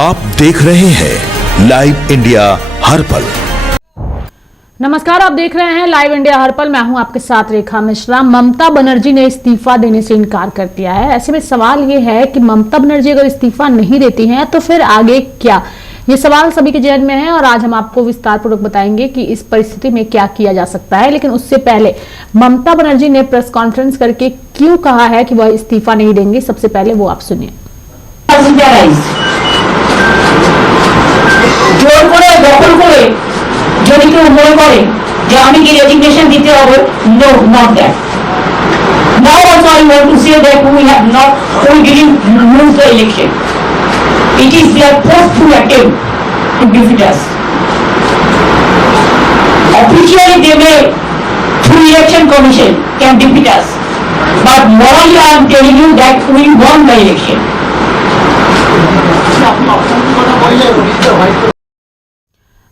आप देख रहे हैं लाइव इंडिया हर पल। नमस्कार, आप देख रहे हैं लाइव इंडिया हर पल। मैं हूं आपके साथ रेखा मिश्रा। ममता बनर्जी ने इस्तीफा देने से इनकार कर दिया है। ऐसे में सवाल ये है कि ममता बनर्जी अगर इस्तीफा नहीं देती हैं तो फिर आगे क्या? ये सवाल सभी के जहन में है और आज हम आपको विस्तार पूर्वक बताएंगे कि इस परिस्थिति में क्या किया जा सकता है। लेकिन उससे पहले ममता बनर्जी ने प्रेस कॉन्फ्रेंस करके क्यों कहा है कि वह इस्तीफा नहीं देंगे, सबसे पहले वो आप सुनिए। যদি কেউ মনে করে যে আমি কি রেজিগনেশন দিতে হবে, no, not that. Now also I want to say that we didn't lose the election. It is their forceful attempt to defeat us. Officially they may, through election commission, can defeat us, but morally I am telling you that we won the election.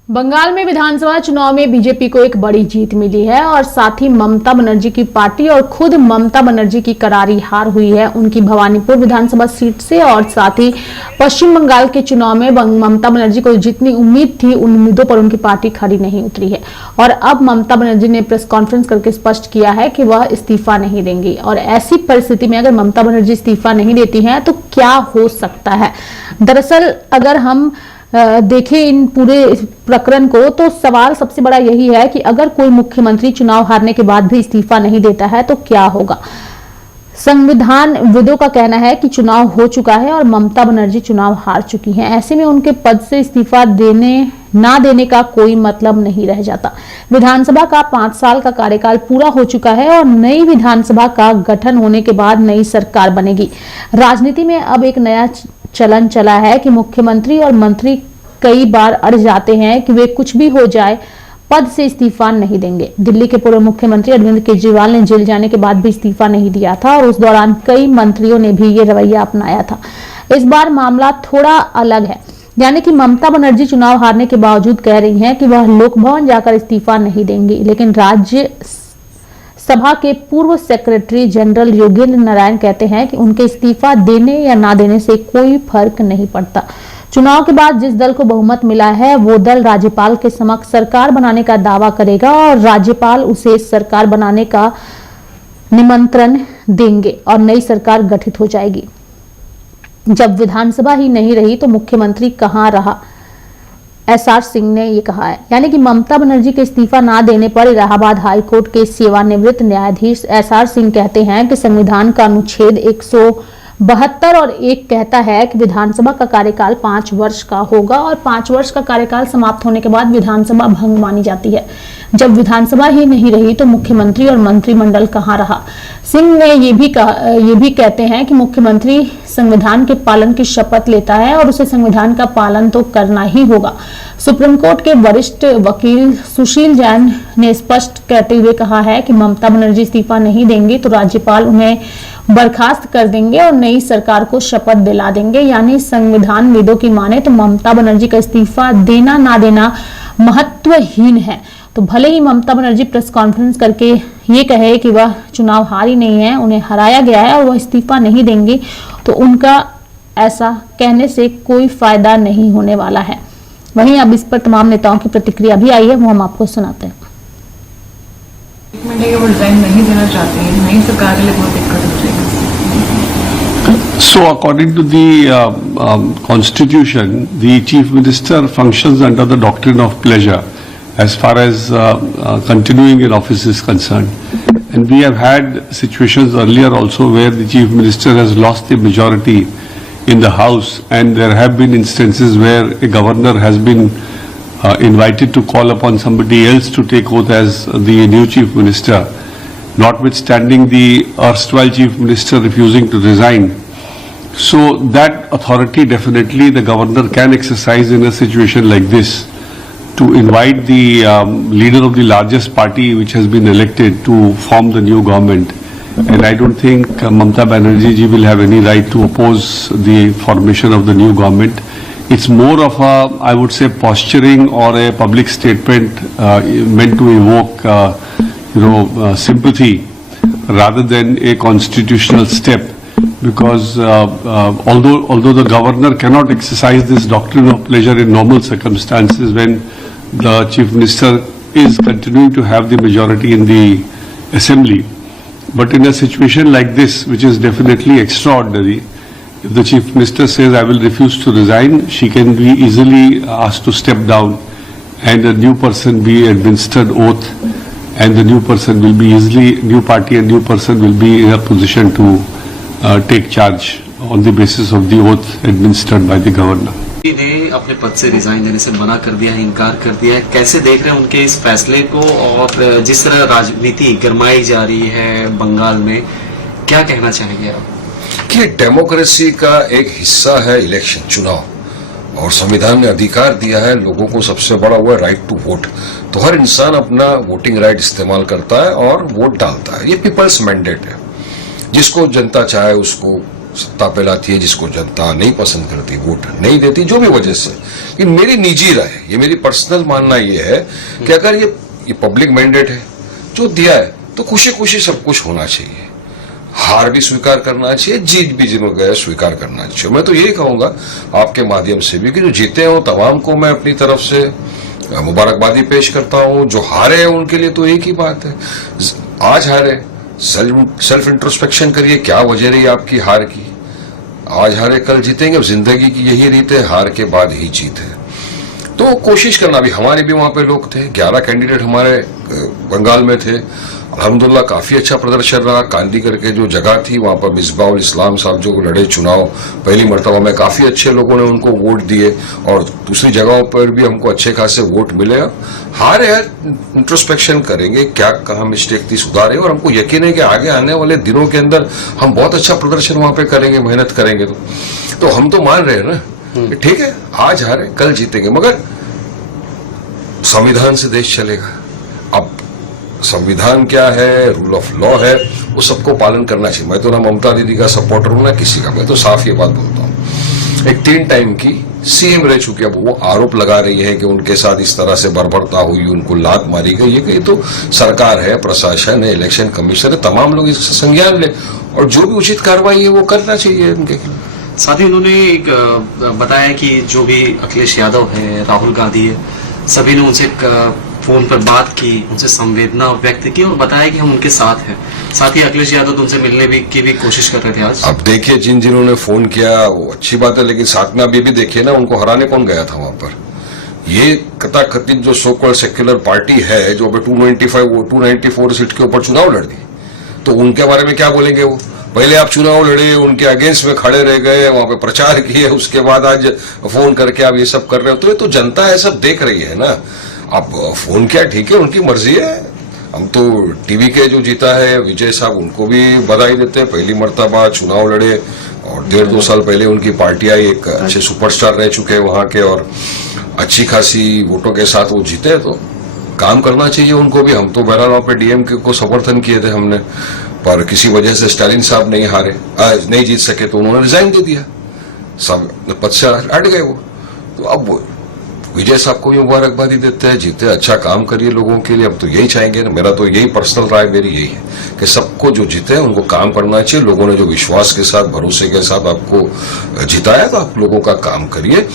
Bengal में विधानसभा चुनाव में BJP को एक बड़ी जीत मिली है और साथ ही ममता बनर्जी की पार्टी और खुद ममता बनर्जी की करारी हार हुई है उनकी भवानीपुर विधानसभा सीट से। और साथ ही पश्चिम बंगाल के चुनाव में ममता बनर्जी को जितनी उम्मीद थी उन उम्मीदों पर उनकी पार्टी खरी नहीं उतरी है। और अब ममता बनर्जी ने प्रेस कॉन्फ्रेंस करके स्पष्ट किया है कि वह इस्तीफा नहीं देंगी। और ऐसी परिस्थिति में अगर ममता बनर्जी इस्तीफा नहीं देती है तो क्या हो सकता है? दरअसल अगर हम देखें इन पूरे प्रकरण को तो सवाल सबसे बड़ा यही है कि अगर कोई मुख्यमंत्री चुनाव हारने के बाद भी इस्तीफा नहीं देता है तो क्या होगा। संविधान विदों का कहना है कि चुनाव हो चुका है और ममता बनर्जी चुनाव हार चुकी हैं। ऐसे में उनके पद से इस्तीफा ना देने का कोई मतलब नहीं रह जाता। विधानसभा का 5 साल का कार्यकाल पूरा हो चुका है और नई विधानसभा का गठन होने के बाद नई सरकार बनेगी। राजनीति में अब एक नया चलन चला है कि मुख्यमंत्री और मंत्री कई बार अड़ जाते हैं कि वे कुछ भी हो जाए पद से इस्तीफा नहीं देंगे। दिल्ली के पूर्व मुख्यमंत्री अरविंद केजरीवाल ने जेल जाने के बाद भी इस्तीफा नहीं दिया था और उस दौरान कई मंत्रियों ने भी ये रवैया अपनाया था। इस बार मामला थोड़ा अलग है, यानी कि ममता बनर्जी चुनाव हारने के बावजूद कह रही हैं कि वह लोक भवन जाकर इस्तीफा नहीं देंगी। लेकिन राज्य सभा के पूर्व सेक्रेटरी जनरल योगेंद्र नारायण कहते हैं कि उनके इस्तीफा देने या ना देने से कोई फर्क नहीं पड़ता। चुनाव के बाद जिस दल को बहुमत मिला है वो दल राज्यपाल के समक्ष सरकार बनाने का दावा करेगा और राज्यपाल उसे सरकार बनाने का निमंत्रण देंगे और नई सरकार गठित हो जाएगी। जब विधानसभा ही नहीं रही तो मुख्यमंत्री कहां रहा, एसआर सिंह ने ये कहा है। यानी कि ममता बनर्जी के इस्तीफा ना देने पर इलाहाबाद हाईकोर्ट के सेवानिवृत्त न्यायाधीश एसआर सिंह कहते हैं कि संविधान का अनुच्छेद 172 और 1 कहता है कि विधानसभा का कार्यकाल 5 वर्ष का होगा और 5 वर्ष का कार्यकाल समाप्त होने के बाद विधानसभा भंग मानी जाती है। जब विधानसभा ही नहीं रही तो मुख्यमंत्री और मंत्रिमंडल कहां रहा। सिंह ने ये भी कहते हैं कि मुख्यमंत्री संविधान के पालन की शपथ लेता है और उसे संविधान का पालन तो करना ही होगा। सुप्रीम कोर्ट के वरिष्ठ वकील सुशील जैन ने स्पष्ट कहते हुए कहा है कि ममता बनर्जी इस्तीफा नहीं देंगे तो राज्यपाल उन्हें बर्खास्त कर देंगे और नई सरकार को शपथ दिला देंगे। यानी संविधान विदों की माने तो ममता बनर्जी का इस्तीफा देना ना देना महत्वहीन है। तो भले ही ममता बनर्जी प्रेस कॉन्फ्रेंस करके ये कहे कि वह चुनाव हारी नहीं है, उन्हें हराया गया है और वह इस्तीफा नहीं देंगे, तो उनका ऐसा कहने से कोई फायदा नहीं होने वाला है। वहीं अब इस पर तमाम नेताओं की प्रतिक्रिया भी आई है, वो हम आपको सुनाते हैं। वो रिजाइन नहीं देना चाहते हैं, नई सरकार के लिए बहुत दिक्कत हो जाएगी। So according to the constitution, the chief minister functions under the doctrine of pleasure as far as continuing in office is concerned. And we have had situations earlier also where the chief minister has lost the majority in the house, and there have been instances where a governor has been invited to call upon somebody else to take oath as the new chief minister, notwithstanding the erstwhile chief minister refusing to resign. So that authority definitely the governor can exercise in a situation like this to invite the leader of the largest party which has been elected to form the new government. And I don't think Mamata Banerjee ji will have any right to oppose the formation of the new government. It's more of a, I would say, posturing or a public statement meant to evoke, sympathy rather than a constitutional step because although the governor cannot exercise this doctrine of pleasure in normal circumstances when the chief minister is continuing to have the majority in the assembly, but in a situation like this, which is definitely extraordinary, if the chief minister says, I will refuse to resign, she can be easily asked to step down and a new person be administered oath, and the new person will be easily, new party and new person will be in a position to take charge on the basis of the oath administered by the governor. ने अपने पद से resign देने से मना कर दिया है, इनकार कर दिया है। कैसे देख रहे हैं उनके इस फैसले को, और जिस तरह राजनीति गरमाई जा रही है बंगाल में, क्या कहना चाहेंगे आप? कि डेमोक्रेसी का एक हिस्सा है इलेक्शन, चुनाव, और संविधान ने अधिकार दिया है लोगों को, सबसे बड़ा हुआ राइट टू वोट। तो हर इंसान अपना वोटिंग राइट इस्तेमाल करता है और वोट डालता है। ये पीपल्स मैंडेट है, जिसको जनता चाहे उसको सत्ता पे लाती है, जिसको जनता नहीं पसंद करती वोट नहीं देती, जो भी वजह से। ये मेरी निजी राय है, ये मेरी पर्सनल मानना ये है कि अगर ये पब्लिक मैंडेट है जो दिया है, तो खुशी खुशी सब कुछ होना चाहिए। हार भी स्वीकार करना चाहिए, जीत भी जिन्होंने स्वीकार करना चाहिए। मैं तो यही कहूंगा आपके माध्यम से भी कि जो जीते हो तमाम को मैं अपनी तरफ से मुबारकबादी पेश करता हूं। जो हारे हैं उनके लिए तो एक ही बात है, आज हारे, सेल्फ इंट्रोस्पेक्शन करिए, क्या वजह रही आपकी हार की। आज हारे कल जीतेंगे, अब जिंदगी की यही रीत है, हार के बाद ही जीत है। तो कोशिश करना भी, हमारे भी वहां पे लोग थे, 11 कैंडिडेट हमारे बंगाल में थे। अल्हम्दुलिल्लाह काफी अच्छा प्रदर्शन रहा। कांदी करके जो जगह थी वहां पर मिसबाउल इस्लाम साहब जो लड़े चुनाव पहली मरतबा में, काफी अच्छे लोगों ने उनको वोट दिए, और दूसरी जगहों पर भी हमको अच्छे खासे वोट मिले। हार है, इंट्रोस्पेक्शन करेंगे, क्या कहाँ मिस्टेक थी सुधारेंगे, और हमको यकीन है कि आगे आने वाले दिनों के अंदर हम बहुत अच्छा प्रदर्शन वहां पे करेंगे, मेहनत करेंगे। तो हम तो मान रहे हैं ना, ठीक है, आज हारे कल जीतेंगे, मगर संविधान से देश चलेगा। अब संविधान क्या है, रूल ऑफ लॉ है, वो सबको पालन करना चाहिए। मैं तो ना ममता दीदी का सपोर्टर हूं ना किसी का, मैं तो साफ ये बात बोलता हूं। एक 3 टाइम की सीएम रह चुकी है, वो आरोप लगा रही है कि उनके साथ इस तरह से बर्बरता हुई, उनको लात मारी गई। ये तो सरकार है, प्रशासन है, इलेक्शन कमीशन है, तमाम लोग इससे संज्ञान ले, और जो भी उचित कार्रवाई है वो करना चाहिए उनके खिलाफ। साथ ही उन्होंने एक बताया कि जो भी अखिलेश यादव है, राहुल गांधी है, सभी ने उनसे फोन पर बात की, उनसे संवेदना व्यक्त की और बताया कि हम उनके साथ हैं। साथ ही अखिलेश यादव तो उनसे मिलने की भी कोशिश कर रहे थे आज। अब देखिए, जिन्होंने फोन किया वो अच्छी बात है, लेकिन साथ में अभी भी देखिए ना, उनको हराने कौन गया था वहां पर। ये कथाकथित जो सो कॉल्ड सेक्युलर पार्टी है, जो अभी 294 सीट के ऊपर चुनाव लड़ दी, तो उनके बारे में क्या बोलेंगे वो? पहले आप चुनाव लड़े, उनके अगेंस्ट में खड़े रह गए, वहां पे प्रचार किए, उसके बाद आज फोन करके आप ये सब कर रहे हो। तो ये तो जनता है, सब देख रही है ना। अब फोन क्या, ठीक है, उनकी मर्जी है। हम तो टीवी के जो जीता है विजय साहब, उनको भी बधाई देते हैं, पहली मर्तबा चुनाव लड़े, और 1.5-2 साल पहले उनकी पार्टी आई, एक अच्छे सुपरस्टार रह चुके हैं वहां के, और अच्छी खासी वोटों के साथ वो जीते। तो काम करना चाहिए उनको भी। हम तो बहरहाल वहां पे डीएमके को समर्थन किए थे हमने, पर किसी वजह से स्टालिन साहब नहीं जीत सके, तो उन्होंने रिजाइन दे दिया, सब पद से हट गए वो। तो अब विजय साहब को भी मुबारकबादी देते हैं, जीते, अच्छा काम करिए लोगों के लिए। अब तो यही चाहेंगे ना, मेरा तो यही पर्सनल राय मेरी यही है कि सबको जो जीते हैं उनको काम करना चाहिए। लोगों ने जो विश्वास के साथ, भरोसे के साथ आपको जिताया, तो आप लोगों का काम करिए,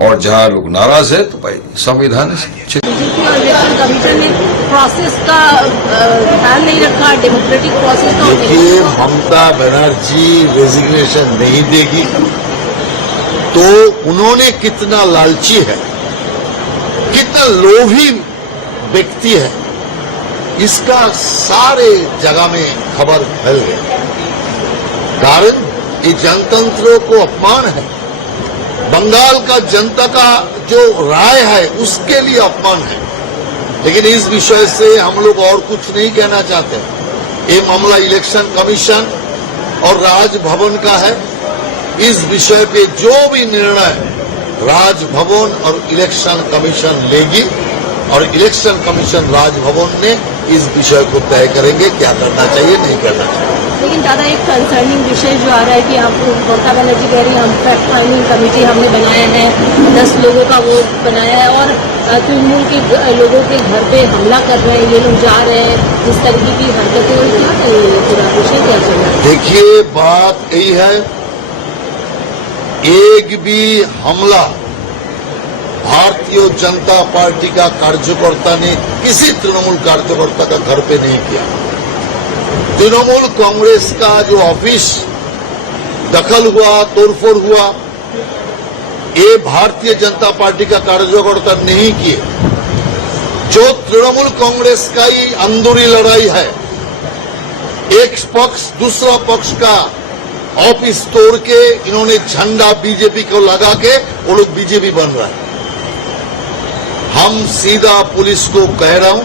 और जहां लोग नाराज है तो भाई संविधान कमीशन ने प्रोसेस का ध्यान नहीं रखा, डेमोक्रेटिक प्रोसेस का। देखिए, ममता बनर्जी रेजिग्नेशन नहीं देगी तो उन्होंने कितना लालची है, कितना लोभी व्यक्ति है, इसका सारे जगह में खबर फैल गई। कारण ये जनतंत्र को अपमान है, बंगाल का जनता का जो राय है उसके लिए अपमान है। लेकिन इस विषय से हम लोग और कुछ नहीं कहना चाहते। ये मामला इलेक्शन कमीशन और राजभवन का है। इस विषय पे जो भी निर्णय राजभवन और इलेक्शन कमीशन लेगी, और इलेक्शन कमीशन राजभवन ने इस विषय को तय करेंगे क्या करना चाहिए, नहीं करना चाहिए। लेकिन दादा, एक कंसर्निंग विषय जो आ रहा है कि आप ममता बनर्जी कह रही है हम फैक्ट फाइंडिंग कमेटी हमने बनाया है, 10 लोगों का वो बनाया है और तृणमूल के लोगों के घर पे हमला कर रहे हैं, ये लोग जा रहे हैं, जिस तरीके की हरकतें हुई, क्या कहिए पूरा विषय क्या चल रहा है? देखिए, बात यही है, एक भी हमला भारतीय जनता पार्टी का कार्यकर्ता ने किसी तृणमूल कार्यकर्ता का घर पे नहीं किया। तृणमूल कांग्रेस का जो ऑफिस दखल हुआ, तोड़फोड़ हुआ, ये भारतीय जनता पार्टी का कार्यकर्ता नहीं किए। जो तृणमूल कांग्रेस का ही अंदरूनी लड़ाई है, एक पक्ष दूसरा पक्ष का ऑफिस तोड़ के इन्होंने झंडा बीजेपी को लगा के वो लोग बीजेपी बन रहा है। हम सीधा पुलिस को कह रहा हूं,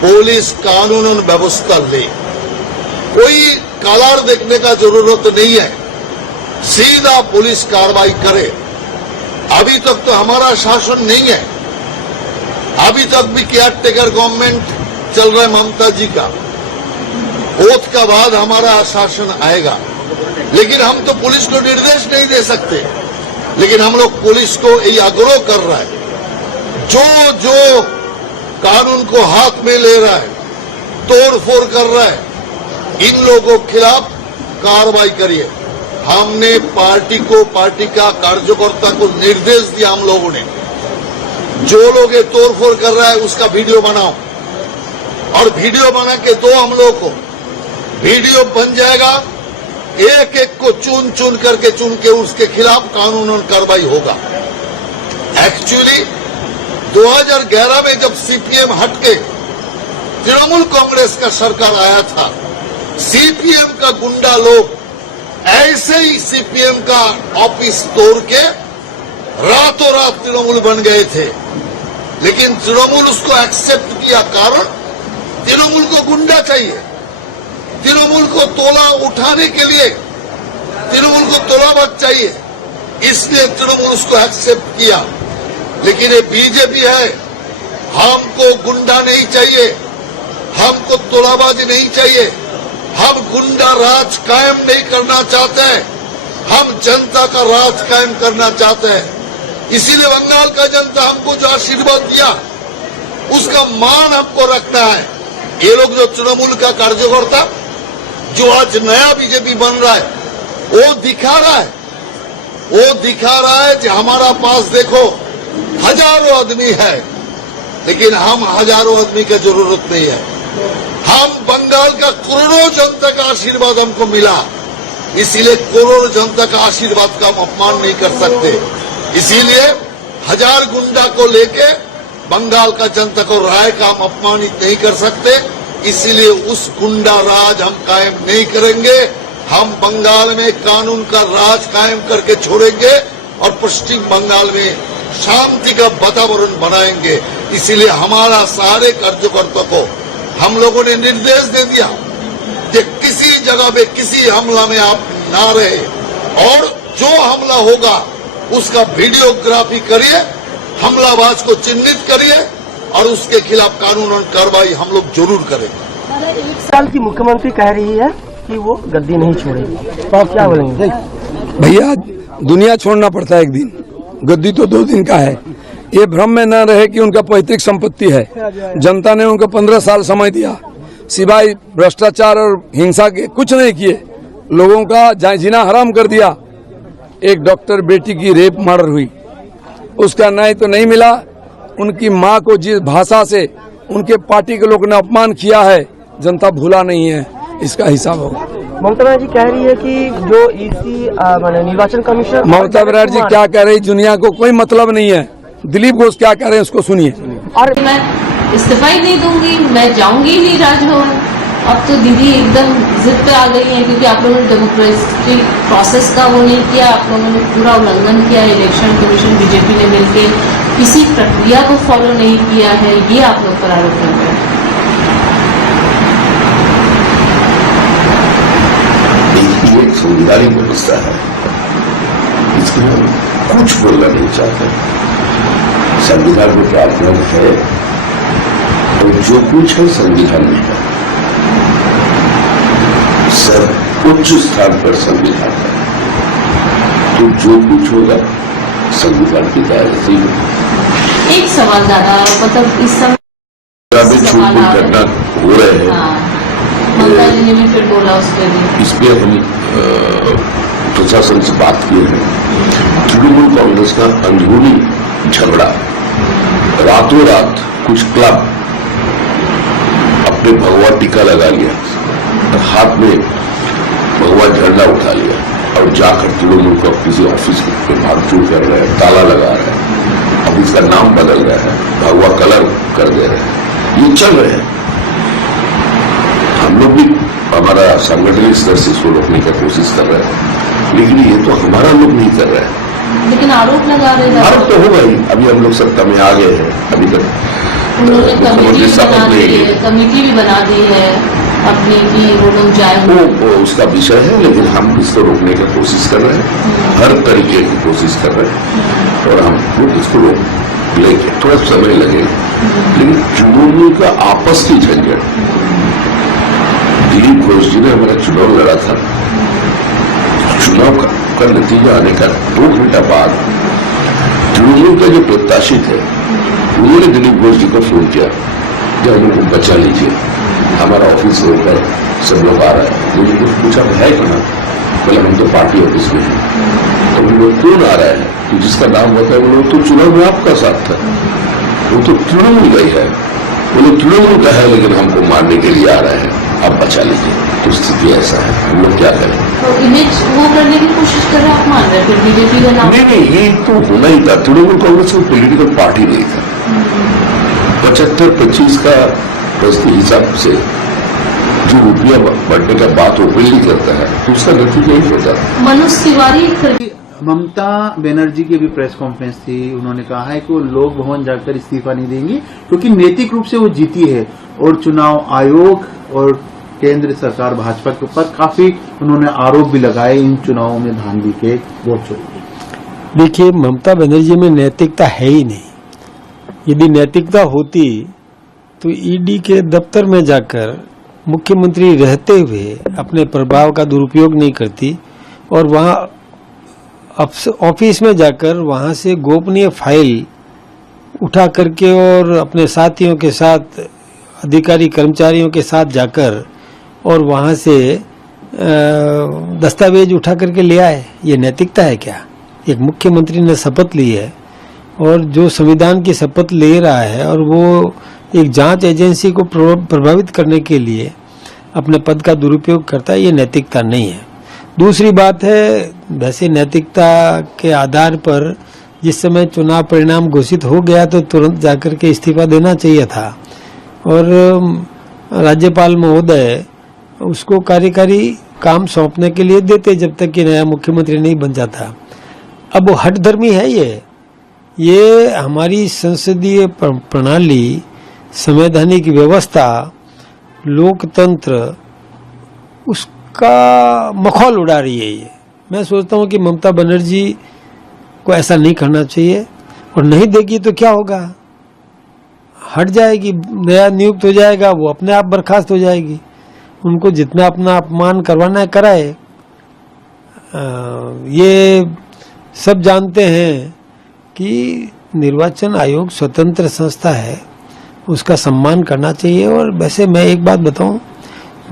पुलिस कानून और व्यवस्था ले, कोई कलर देखने का जरूरत नहीं है, सीधा पुलिस कार्रवाई करे। अभी तक तो हमारा शासन नहीं है, अभी तक भी केयर टेकर गवर्नमेंट चल रहा है ममता जी का। ओथ का बाद हमारा शासन आएगा, लेकिन हम तो पुलिस को निर्देश नहीं दे सकते। लेकिन हम लोग पुलिस को यही आग्रह कर रहा है, जो कानून को हाथ में ले रहा है, तोड़फोड़ कर रहा है, इन लोगों के खिलाफ कार्रवाई करिए। हमने पार्टी का कार्यकर्ता को निर्देश दिया, हम लोगों ने, जो लोग ये तोड़फोड़ कर रहा है उसका वीडियो बनाओ, और वीडियो बना के दो हम लोग को। वीडियो बन जाएगा, एक एक को चुन के उसके खिलाफ कानून और कार्रवाई होगा। एक्चुअली 2011 में जब सीपीएम हटके तृणमूल कांग्रेस का सरकार आया था, सीपीएम का गुंडा लोग ऐसे ही सीपीएम का ऑफिस तोड़ के रातों रात तृणमूल बन गए थे। लेकिन तृणमूल उसको एक्सेप्ट किया, कारण तृणमूल को गुंडा चाहिए, तृणमूल को तोला उठाने के लिए तृणमूल को तोलाबाज चाहिए, इसलिए तृणमूल उसको एक्सेप्ट किया। लेकिन ये बीजेपी है, हमको गुंडा नहीं चाहिए, हमको तोलाबाजी नहीं चाहिए, हम गुंडा राज कायम नहीं करना चाहते हैं, हम जनता का राज कायम करना चाहते हैं। इसीलिए बंगाल का जनता हमको जो आशीर्वाद दिया उसका मान हमको रखना है। ये लोग जो तृणमूल का कार्यकर्ता जो आज नया बीजेपी बन रहा है, वो दिखा रहा है कि हमारा पास देखो हजारों आदमी है, लेकिन हम हजारों आदमी की जरूरत नहीं है। हम बंगाल का करोड़ों जनता का आशीर्वाद हमको मिला, इसीलिए करोड़ों जनता का आशीर्वाद का हम अपमान नहीं कर सकते। इसीलिए हजार गुंडा को लेके बंगाल का जनता को राय का हम अपमानित नहीं कर सकते, इसीलिए उस गुंडा राज हम कायम नहीं करेंगे। हम बंगाल में कानून का राज कायम करके छोड़ेंगे और पश्चिम बंगाल में शांति का वातावरण बनाएंगे। इसीलिए हमारा सारे कार्यकर्ताओं को हम लोगों ने निर्देश दे दिया कि किसी जगह पे किसी हमला में आप ना रहे, और जो हमला होगा उसका वीडियोग्राफी करिए, हमलाबाज को चिन्हित करिए और उसके खिलाफ कानून और कार्रवाई हम लोग जरूर करेंगे। 1 साल की मुख्यमंत्री कह रही है कि वो गद्दी नहीं छोड़ेगी, तो आप क्या बोलेंगे? भैया, दुनिया छोड़ना पड़ता है एक दिन, गद्दी तो 2 दिन का है। ये भ्रम में न रहे कि उनका पैतृक संपत्ति है। जनता ने उनको 15 साल समय दिया, सिवाय भ्रष्टाचार और हिंसा के कुछ नहीं किए, लोगों का जीना हराम कर दिया। एक डॉक्टर बेटी की रेप मर्डर हुई, उसका न्याय तो नहीं मिला। उनकी मां को जिस भाषा से उनके पार्टी के लोगों ने अपमान किया है, जनता भूला नहीं है, इसका हिसाब होगा। ममता बनर्जी कह रही है कि जो ईसी निर्वाचन कमीशन, ममता बनर्जी क्या कह रही, दुनिया को कोई मतलब नहीं है। दिलीप घोष क्या कह रहे हैं उसको सुनिए। और मैं इस्तीफा ही नहीं दूंगी, मैं जाऊंगी ही नहीं राजभवन। अब तो दीदी एकदम जिद पे आ गई है, क्योंकि आप लोगों ने डेमोक्रेटिक प्रोसेस का वो नहीं किया, आप लोगों ने पूरा उल्लंघन किया। इलेक्शन कमीशन बीजेपी ने मिलकर किसी प्रक्रिया को फॉलो नहीं किया है, ये आप लोग पर आरोप लग रहे हैं। एक संविधानिक व्यवस्था है, इसमें हम कुछ बोलना नहीं चाहते। संविधान में प्रावधान है और जो कुछ है संविधान में है, सर्वोच्च स्थान पर संविधान है, तो जो कुछ होगा संविधान की दायरे से ही एक सवाल दादा, मतलब इस समय भी छूट घटना हो रहे हैं। ममता जी ने भी फिर बोला उसके लिए, इस पे हम प्रशासन से बात किए हैं। तृणमूल कांग्रेस का अंदरूनी झगड़ा, रातों रात कुछ क्लब अपने भगवा टीका लगा लिया, हाथ में भगवा झंडा उठा लिया और जाकर तृणमूल का किसी ऑफिस में भागचूड़ कर रहे हैं, ताला लगा रहे हैं, अब इसका नाम बदल रहे हैं, भगवा कलर कर दे रहे हैं। ये चल रहे हैं। हम लोग भी हमारा संगठन स्तर से इसको रोकने की कोशिश कर रहे हैं, लेकिन ये तो हमारा लोग नहीं कर रहे हैं। लेकिन आरोप लगा रहे हैं। आरोप तो होगा ही, अभी हम लोग सत्ता में आ गए हैं, अभी तक उन्होंने कमेटी शपथ नहीं ली, कमेटी भी बना दी है अपनी कि वो लोग जाए, वो उसका विषय है, लेकिन हम इसको रोकने की कोशिश कर रहे हैं, हर तरीके की कोशिश कर रहे हैं और हम लोग इसको रोक लेंगे। थोड़ा समय लगेगा, लेकिन तृणमूल का आपस की झंझट, दिलीप घोष जी ने हमारा चुनाव लड़ा था, चुनाव का नतीजा आने का 2 घंटा बाद तृणमूल का जो प्रत्याशी थे उन्होंने दिलीप घोष जी को फोन किया कि हम लोग को बचा लीजिए, हमारा ऑफिस होकर सब लोग आ रहे हैं। दिलीप घोष पूछा है कहाँ? बोले हम तो पार्टी ऑफिस में हैं। तो हम लोग कौन आ रहे हैं? तो जिसका नाम होता है वो लोग तो चुनाव में आपका साथ था, वो तो तृणमूल का ही है, वो लोग तृणमूल का है, लेकिन हमको मारने के लिए आ रहे हैं, आप बचा लीजिए। तो स्थिति ऐसा है, हम लोग क्या करें? तो इमेज वो करने की कोशिश कर रहे हैं, आप मान रहे हैं फिर बीजेपी का नाम? नहीं, ये तो होना ही था। तृणमूल कांग्रेस कोई पॉलिटिकल पार्टी नहीं था। 75-25 का हिसाब से जो रुपया बढ़ने का बात ओपनली करता है, तो उसका नतीजा ही होता है। मनोज तिवारी ममता बनर्जी की भी प्रेस कॉन्फ्रेंस थी, उन्होंने कहा है कि वो लोक भवन जाकर इस्तीफा नहीं देंगी क्योंकि नैतिक रूप से वो जीती है और चुनाव आयोग और केंद्र सरकार भाजपा के ऊपर काफी उन्होंने आरोप भी लगाए इन चुनावों में धांधली के वोट चोरी। देखिए, ममता बनर्जी में नैतिकता है ही नहीं। यदि नैतिकता होती तो ईडी के दफ्तर में जाकर मुख्यमंत्री रहते हुए अपने प्रभाव का दुरुपयोग नहीं करती और वहां ऑफिस में जाकर वहां से गोपनीय फाइल उठा करके और अपने साथियों के साथ, अधिकारी कर्मचारियों के साथ जाकर और वहां से दस्तावेज उठा करके ले आए। ये नैतिकता है क्या? एक मुख्यमंत्री ने शपथ ली है और जो संविधान की शपथ ले रहा है और वो एक जांच एजेंसी को प्रभावित करने के लिए अपने पद का दुरुपयोग करता है, ये नैतिकता नहीं है। दूसरी बात है, वैसे नैतिकता के आधार पर जिस समय चुनाव परिणाम घोषित हो गया तो तुरंत जाकर के इस्तीफा देना चाहिए था और राज्यपाल महोदय उसको कार्यकारी काम सौंपने के लिए देते जब तक कि नया मुख्यमंत्री नहीं बन जाता। अब वो हठधर्मी है। ये हमारी संसदीय प्रणाली, संवैधानिक व्यवस्था, लोकतंत्र, उसका मखौल उड़ा रही है। ये मैं सोचता हूँ कि ममता बनर्जी को ऐसा नहीं करना चाहिए और नहीं देगी तो क्या होगा? हट जाएगी, नया नियुक्त हो जाएगा, वो अपने आप बर्खास्त हो जाएगी। उनको जितना अपना अपमान करवाना है कराए। ये सब जानते हैं कि निर्वाचन आयोग स्वतंत्र संस्था है, उसका सम्मान करना चाहिए। और वैसे मैं एक बात बताऊं,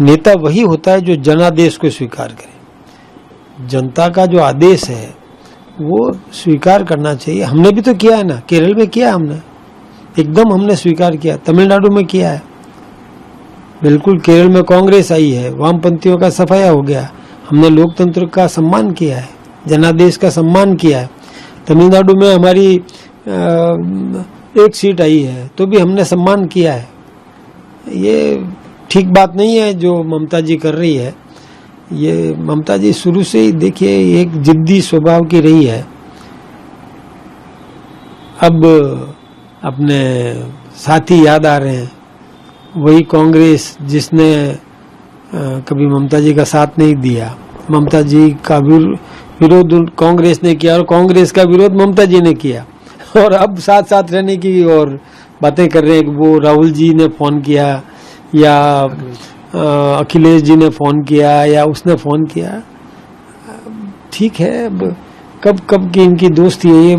नेता वही होता है जो जनादेश को स्वीकार करे। जनता का जो आदेश है वो स्वीकार करना चाहिए। हमने भी तो किया है ना, केरल में किया हमने, एकदम हमने स्वीकार किया। तमिलनाडु में किया है, बिल्कुल। केरल में कांग्रेस आई है, वामपंथियों का सफाया हो गया, हमने लोकतंत्र का सम्मान किया है, जनादेश का सम्मान किया है। तमिलनाडु में हमारी 1 सीट आई है तो भी हमने सम्मान किया है। ये ठीक बात नहीं है जो ममता जी कर रही है। ये ममता जी शुरू से ही देखिए एक जिद्दी स्वभाव की रही है। अब अपने साथी याद आ रहे हैं, वही कांग्रेस जिसने कभी ममता जी का साथ नहीं दिया। ममता जी का विरोध कांग्रेस ने किया और कांग्रेस का विरोध ममता जी ने किया और अब साथ साथ रहने की और बातें कर रहे हैं कि वो राहुल जी ने फोन किया या अखिलेश जी ने फोन किया या उसने फोन किया। ठीक है, अब कब कब की इनकी दोस्ती है, ये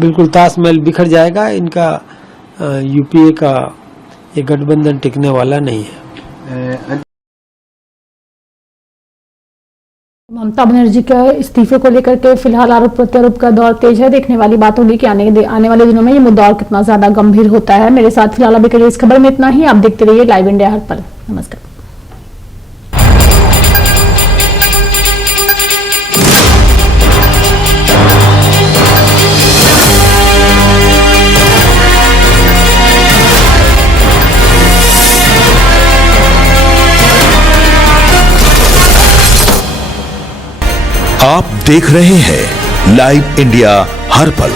बिल्कुल ताजमहल बिखर जाएगा। इनका यूपीए का ये गठबंधन टिकने वाला नहीं है। ममता बनर्जी के इस्तीफे को लेकर के फिलहाल आरोप प्रत्यारोप का दौर तेज है। देखने वाली बात होगी कि आने वाले दिनों में ये मुद्दा और कितना ज्यादा गंभीर होता है। मेरे साथ फिलहाल अभी के लिए इस खबर में इतना ही। आप देखते रहिए लाइव इंडिया हर पल। नमस्कार। आप देख रहे हैं लाइव इंडिया हर पल।